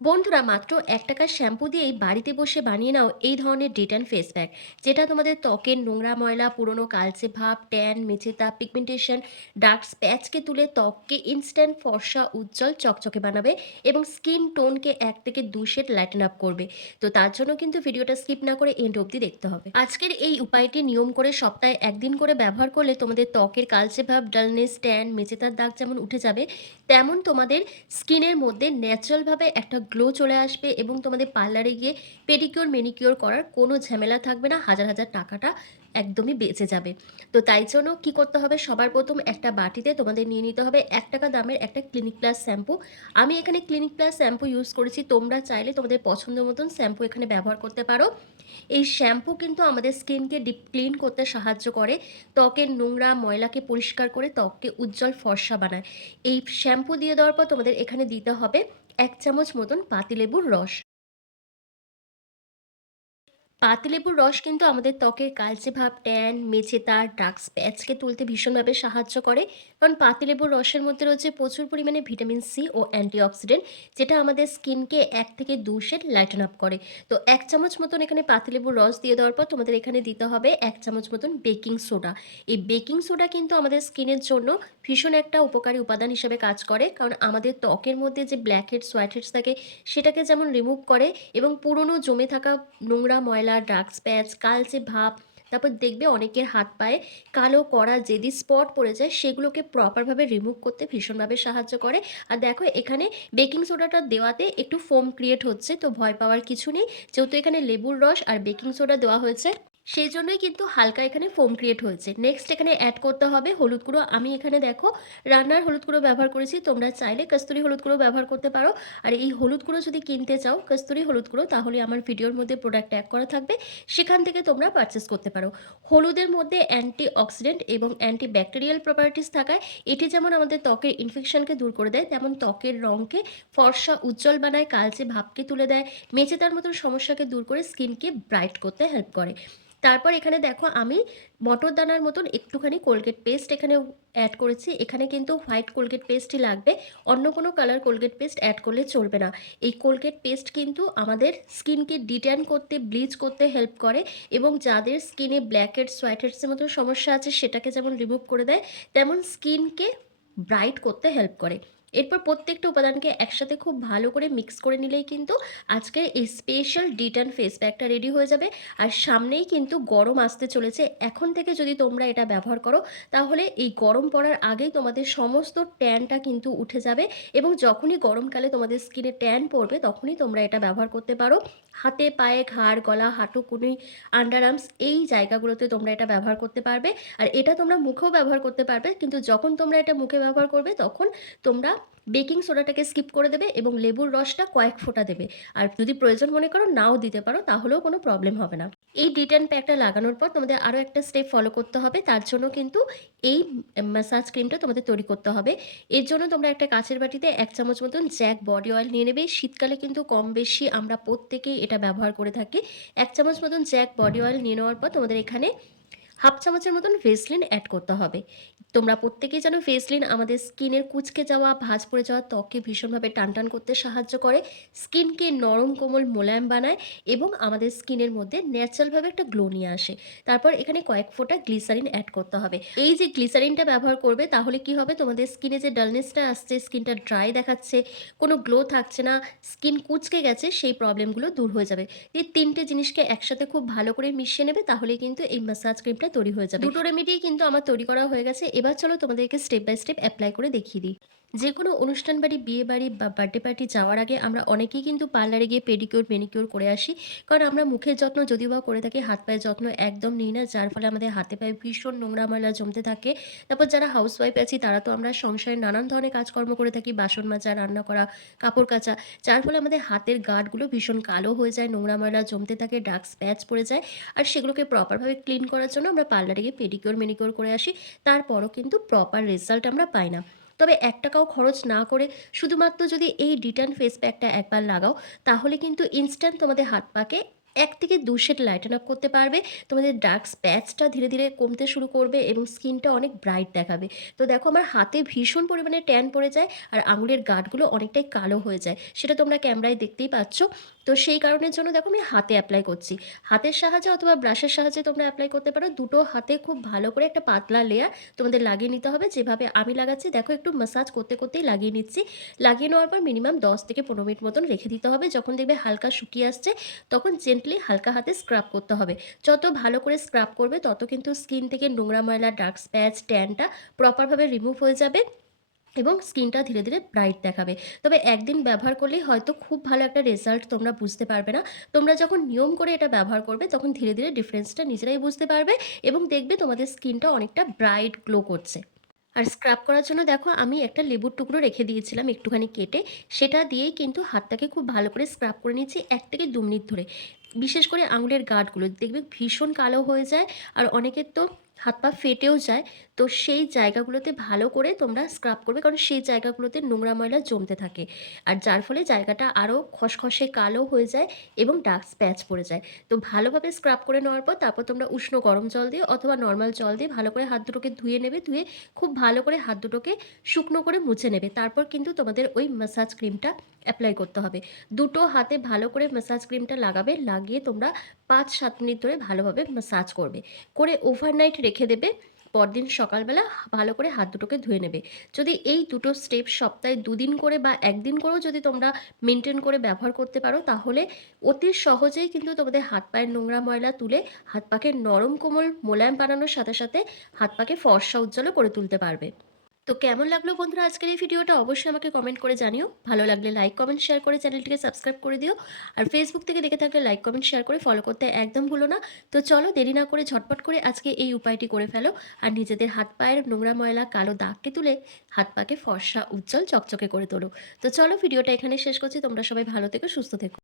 বন্ধুরা মাত্র ৳১ শ্যাম্পু দিয়েই বাড়িতে বসে বানিয়ে নাও এই ধরনের ডেটন ফেস প্যাক, যেটা তোমাদের ত্বকের নোংরা ময়লা, পুরনো কালচে ভাব, ট্যান, মেচে দাগ, পিগমেন্টেশন, ডার্ক স্প্যাচকে তুলে ত্বককে ইনস্ট্যান্ট ফর্সা, উজ্জ্বল, চকচকে বানাবে এবং স্কিন টোনকে ১ থেকে ২ শেড লাইটেন আপ করবে। তো তার জন্য কিন্তু ভিডিওটা স্কিপ না করে এন্ড অবধি দেখতে হবে। আজকের এই উপায়টি নিয়ম করে সপ্তাহে ১ দিন করে ব্যবহার করলে তোমাদের ত্বকের কালচে ভাব, ডালনেস, ট্যান, মেচেদার দাগ যেমন উঠে যাবে, তেমন তোমাদের স্কিনের মধ্যে ন্যাচারালভাবে একটা গ্লো চলে আসবে এবং তোমাদের পার্লারে গিয়ে পেডিকিউর, ম্যানিকিউর করার কোনো ঝামেলা থাকবে না। হাজার, হাজার টাকাটা একদমই বেঁচে যাবে। তো তাই জন্য কি করতে হবে, সবার প্রথম একটা বাটিতে তোমাদের নিয়ে নিতে হবে ৳১ দামের একটা ক্লিনিক প্লাস শ্যাম্পু। আমি এখানে ক্লিনিক প্লাস শ্যাম্পু ইউজ করেছি। তোমরা চাইলে তোমাদের পছন্দ মতন শ্যাম্পু এখানে ব্যবহার করতে পারো। এই শ্যাম্পু কিন্তু আমাদের স্কিনকে ডিপ ক্লিন করতে সাহায্য করে। ত্বকের নোংরা ময়লাকে পরিষ্কার করে ত্বককে উজ্জ্বল ফর্সা বানায়। এই শ্যাম্পু দিয়ে দেওয়ার পর তোমাদের এখানে দিতে হবে ১ চামচ মতন পাতিলেবুর রস। পাতিলেবুর রস কিন্তু আমাদের ত্বকের কালচে ভাব, ট্যান, মেচে দাগ, ডার্ক স্প্যাচকে তুলতে ভীষণভাবে সাহায্য করে। কারণ পাতিলেবুর রসের মধ্যে রয়েছে প্রচুর পরিমাণে ভিটামিন সি ও অ্যান্টিঅক্সিডেন্ট, যেটা আমাদের স্কিনকে ১ থেকে ২ শেড লাইটেন আপ করে। তো ১ চামচ মতন এখানে পাতিলেবুর রস দিয়ে দেওয়ার পর তোমাদের এখানে দিতে হবে ১ চামচ মতন বেকিং সোডা। এই বেকিং সোডা কিন্তু আমাদের স্কিনের জন্য ভীষণ একটা উপকারী উপাদান হিসেবে কাজ করে। কারণ আমাদের ত্বকের মধ্যে যে ব্ল্যাক হেডস, হোয়াইট হেডস থাকে, সেটাকে যেমন রিমুভ করে এবং পুরনো জমে থাকা নোংরা ময়লা, ডার্ক স্প্যাচ, কালচে ভাব, তারপর দেখবে অনেকের হাত পায়ে কালো কড়া জেদি স্পট পড়ে যায়, সেগুলোকে প্রপারভাবে রিমুভ করতে ভীষণভাবে সাহায্য করে। আর দেখো এখানে বেকিং সোডাটা দেওয়াতে একটু ফোম ক্রিয়েট হচ্ছে, তো ভয় পাওয়ার কিছু নেই। যেহেতু এখানে লেবুর রস আর বেকিং সোডা দেওয়া হয়েছে, সেই জন্যই কিন্তু হালকা এখানে ফোম ক্রিয়েট হয়েছে। নেক্সট এখানে অ্যাড করতে হবে হলুদ গুঁড়ো। আমি এখানে দেখো রান্নার হলুদ গুঁড়ো ব্যবহার করেছি। তোমরা চাইলে কস্তুরি হলুদ গুঁড়ো ব্যবহার করতে পারো। আর এই হলুদ গুঁড়ো যদি কিনতে চাও, কস্তুরি হলুদ গুঁড়ো, তাহলে আমার ভিডিওর মধ্যে প্রোডাক্ট ট্যাগ করা থাকবে, সেখান থেকে তোমরা পারচেস করতে পারো। হলুদের মধ্যে অ্যান্টি অক্সিডেন্ট এবং অ্যান্টি ব্যাকটেরিয়াল প্রপার্টিস থাকায় এটি যেমন আমাদের ত্বকের ইনফেকশনকে দূর করে দেয়, তেমন ত্বকের রঙকে ফর্সা, উজ্জ্বল বানায়, কালচে ভাবকে তুলে দেয়, মেচেদার মতন সমস্যাকে দূর করে স্কিনকে ব্রাইট করতে হেল্প করে। তারপর এখানে দেখো আমি মটর দানার মতন একটুখানি কোলগেট পেস্ট এখানে অ্যাড করেছি। এখানে কিন্তু হোয়াইট কোলগেট পেস্টই লাগবে, অন্য কোনো কালার কোলগেট পেস্ট অ্যাড করলে চলবে না। এই কোলগেট পেস্ট কিন্তু আমাদের স্কিনকে ডিট্যান করতে, ব্লিচ করতে হেল্প করে এবং যাদের স্কিনে ব্ল্যাক হেডস, হোয়াইট হেডসের মতো সমস্যা আছে, সেটাকে যেমন রিমুভ করে দেয়, তেমন স্কিনকে ব্রাইট করতে হেল্প করে। এরপর প্রত্যেকটা উপাদানকে একসাথে খুব ভালো করে মিক্স করে নিলেই কিন্তু আজকে এই স্পেশাল ডিট্যান ফেস প্যাকটা রেডি হয়ে যাবে। আর সামনেই কিন্তু গরম আসতে চলেছে। এখন থেকে যদি তোমরা এটা ব্যবহার করো, তাহলে এই গরম পড়ার আগেই তোমাদের সমস্ত ট্যানটা কিন্তু উঠে যাবে এবং যখনই গরমকালে তোমাদের স্কিনে ট্যান পড়বে, তখনই তোমরা এটা ব্যবহার করতে পারো। হাতে, পায়ে, ঘাড়, গলা, হাঁটু, কনুই, আন্ডার আর্মস, এই জায়গাগুলোতে তোমরা এটা ব্যবহার করতে পারবে। আর এটা তোমরা মুখেও ব্যবহার করতে পারবে। কিন্তু যখন তোমরা এটা মুখে ব্যবহার করবে, তখন তোমরা বেকিং সোডাটাকে স্কিপ করে দেবে এবং লেবুর রসটা কয়েক ফোঁটা দেবে। আর যদি প্রয়োজন মনে করো নাও দিতে পারো, তাহলেও কোনো প্রবলেম হবে না। এই ডিট্যান প্যাকটা লাগানোর পর তোমাদের আরও একটা স্টেপ ফলো করতে হবে। তার জন্য কিন্তু এই ম্যাসাজ ক্রিমটা তোমাদের তৈরি করতে হবে। এর জন্য তোমরা একটা কাঁচের বাটিতে ১ চামচ মতন জ্যাক বডি অয়েল নিয়ে নেবে। শীতকালে কিন্তু কম বেশি আমরা প্রত্যেকেই এটা ব্যবহার করে থাকি। ১ চামচ মতন জ্যাক বডি অয়েল নিয়ে নেওয়ার পর তোমাদের এখানে হাফ চামচের মতন ভেসলিন অ্যাড করতে হবে। তোমরা প্রত্যেকেই জানো ভেসলিন আমাদের স্কিনের কুঁচকে যাওয়া, ভাঁজ পড়ে যাওয়া ত্বককে ভীষণভাবে টানটান করতে সাহায্য করে, স্কিনকে নরম, কোমল, মোলায়েম বানায় এবং আমাদের স্কিনের মধ্যে ন্যাচারালভাবে একটা গ্লো নিয়ে আসে। তারপর এখানে কয়েক ফোঁটা গ্লিসারিন অ্যাড করতে হবে। এই যে গ্লিসারিনটা ব্যবহার করবে, তাহলে কি হবে, তোমাদের স্কিনে যে ডালনেসটা আসছে, স্কিনটা ড্রাই দেখাচ্ছে, কোনো গ্লো থাকছে না, স্কিন কুঁচকে গেছে, সেই প্রবলেমগুলো দূর হয়ে যাবে। এই ৩টে জিনিসকে একসাথে খুব ভালো করে মিশিয়ে নেবে, তাহলেই কিন্তু এই ম্যাসাজ ক্রিমটা তৈরি হয়ে যাবে। দুটো রেমেডিই কিন্তু আমার তৈরি করা হয়ে গেছে। এবার চলো তোমাদেরকে স্টেপ বাই স্টেপ অ্যাপ্লাই করে দেখিয়ে দিই। যেকোনো অনুষ্ঠান বাড়ি, বিয়ে বাড়ি বা বার্থডে পার্টি যাওয়ার আগে আমরা অনেকেই কিন্তু পার্লারে গিয়ে পেডিকিউর, ম্যানিকিউর করে আসি। কারণ আমরা মুখের যত্ন যদিও বা করে থাকি, হাত পায়ের যত্ন একদম নিই না, যার ফলে আমাদের হাতে পায়ে ভীষণ নোংরা ময়লা জমতে থাকে। তারপর যারা হাউসওয়াইফ আছি, তারা তো আমরা সংসারে নানান ধরনের কাজকর্ম করে থাকি, বাসন মাজা, রান্না করা, কাপড় কাচা, যার ফলে আমাদের হাতের গাঁটগুলো ভীষণ কালো হয়ে যায়, নোংরা ময়লা জমতে থাকে, ডার্ক স্প্যাচ পড়ে যায়। আর সেগুলোকে প্রপারভাবে ক্লিন করার জন্য আমরা পার্লারে গিয়ে পেডিকিউর, ম্যানিকিউর করে আসি। তারপরও কিন্তু প্রপার রেজাল্ট আমরা পাই না। তবে ৳১ খরচ না করে শুধুমাত্র যদি এই ডিট্যান ফেস প্যাকটা একবার লাগাও, তাহলে কিন্তু ইনস্ট্যান্ট তোমাদের হাত পাকে 1 থেকে 2 শেড লাইটেন আপ করতে পারবে। তোমাদের ডার্ক স্প্যাচটা ধীরে, ধীরে কমতে শুরু করবে এবং স্কিনটা অনেক ব্রাইট দেখাবে। তো দেখো আমার হাতে ভীষণ পরিমাণে ট্যান পড়ে যায় আর আঙুলের গাঁটগুলো অনেকটাই কালো হয়ে যায়। সেটা তোমরা ক্যামেরায় দেখতেই পাচ্ছ। তো সেই কারণের জন্য দেখো আমি হাতে এপ্লাই করছি। হাতের সাহায্যে অথবা ব্রাশের সাহায্যে তোমরা এপ্লাই করতে পারো। দুটো হাতে খুব ভালো করে একটা পাতলা লেয়ার তোমাদের লাগিয়ে নিতে হবে। যেভাবে আমি লাগাচ্ছি দেখো একটু ম্যাসাজ করতে, করতেই লাগিয়ে নিচ্ছি। লাগিয়ে নেওয়ার পর মিনিমাম 10 থেকে 15 মিনিট মতন রেখে দিতে হবে। যখন দেখবে হালকা শুকিয়ে আসছে তখন জেন্টলি হালকা হাতে স্ক্রাব করতে হবে। যত ভালো করে স্ক্রাব করবে তত কিন্তু স্কিন থেকে নোংরা ময়লা, ডার্ক স্প্যাচ, ট্যানটা প্রপারভাবে রিমুভ হয়ে যাবে এবং স্কিনটা ধীরে, ধীরে ব্রাইট দেখাবে। তবে একদিন ব্যবহার করলেই হয়তো খুব ভালো একটা রেজাল্ট তোমরা বুঝতে পারবে না। তোমরা যখন নিয়ম করে এটা ব্যবহার করবে তখন ধীরে, ধীরে ডিফারেন্সটা নিজেরাই বুঝতে পারবে এবং দেখবে তোমাদের স্কিনটা অনেকটা ব্রাইট গ্লো করছে। আর স্ক্রাব করার জন্য দেখো আমি একটা লেবুর টুকরো রেখে দিয়েছিলাম একটুখানি কেটে, সেটা দিয়েই কিন্তু হাতটাকে খুব ভালো করে স্ক্রাব করে নিচ্ছি 1 থেকে 2 মিনিট ধরে। বিশেষ করে আঙুলের গাঁটগুলো দেখবে ভীষণ কালো হয়ে যায় আর অনেকের তো হাত পা ফেটেও যায়। তো সেই জায়গাগুলোতে ভালো করে তোমরা স্ক্রাব করবে, কারণ সেই জায়গাগুলোতে নোংরা ময়লা জমতে থাকে আর যার ফলে জায়গাটা আরও খসখসে কালো হয়ে যায় এবং ডার্ক স্প্যাচ পড়ে যায়। তো ভালোভাবে স্ক্রাব করে নেওয়ার পর তারপর তোমরা উষ্ণ গরম জল দিয়ে অথবা নর্মাল জল দিয়ে ভালো করে হাত দুটোকে ধুয়ে নেবে। ধুয়ে খুব ভালো করে হাত দুটোকে শুকনো করে মুছে নেবে। তারপর কিন্তু তোমাদের ওই ম্যাসাজ ক্রিমটা অ্যাপ্লাই করতে হবে। দুটো হাতে ভালো করে ম্যাসাজ ক্রিমটা লাগাবে, লাগিয়ে তোমরা 5-7 মিনিট ধরে ভালোভাবে ম্যাসাজ করবে। করে ওভারনাইট রেখে দেবে। পরদিন সকালবেলা ভালো করে হাত দুটোকে ধুয়ে নেবে। যদি এই দুটো স্টেপ সপ্তাহে 2 দিন করে বা 1 দিন করেও যদি তোমরা মেইনটেইন করে ব্যবহার করতে পারো, তাহলে অতি সহজেই কিন্তু তোমাদের হাত পায়ের নোংরা ময়লা তুলে হাত পাকে নরম কোমল মোলায়েম বানানোর সাথে, সাথে হাত পাকে ফর্সা উজ্জ্বলও করে তুলতে পারবে। তো কেমন লাগলো বন্ধুরা আজকের এই ভিডিওটা অবশ্যই আমাকে কমেন্ট করে জানিও। ভালো লাগলে লাইক, কমেন্ট, শেয়ার করে চ্যানেলটিকে সাবস্ক্রাইব করে দিও। আর ফেসবুক থেকে দেখে থাকলে লাইক, কমেন্ট, শেয়ার করে ফলো করতে একদম ভুলো না। তো চলো দেরি না করে ঝটপট করে আজকে এই উপায়টি করে ফেলো আর নিজেদের হাত পায়ের নোংরা ময়লা কালো দাগকে তুলে হাত পাকে ফর্সা উজ্জ্বল চকচকে করে তোলো। তো চলো ভিডিওটা এখানে শেষ করছি। তোমরা সবাই ভালো থেকো, সুস্থ থেকো।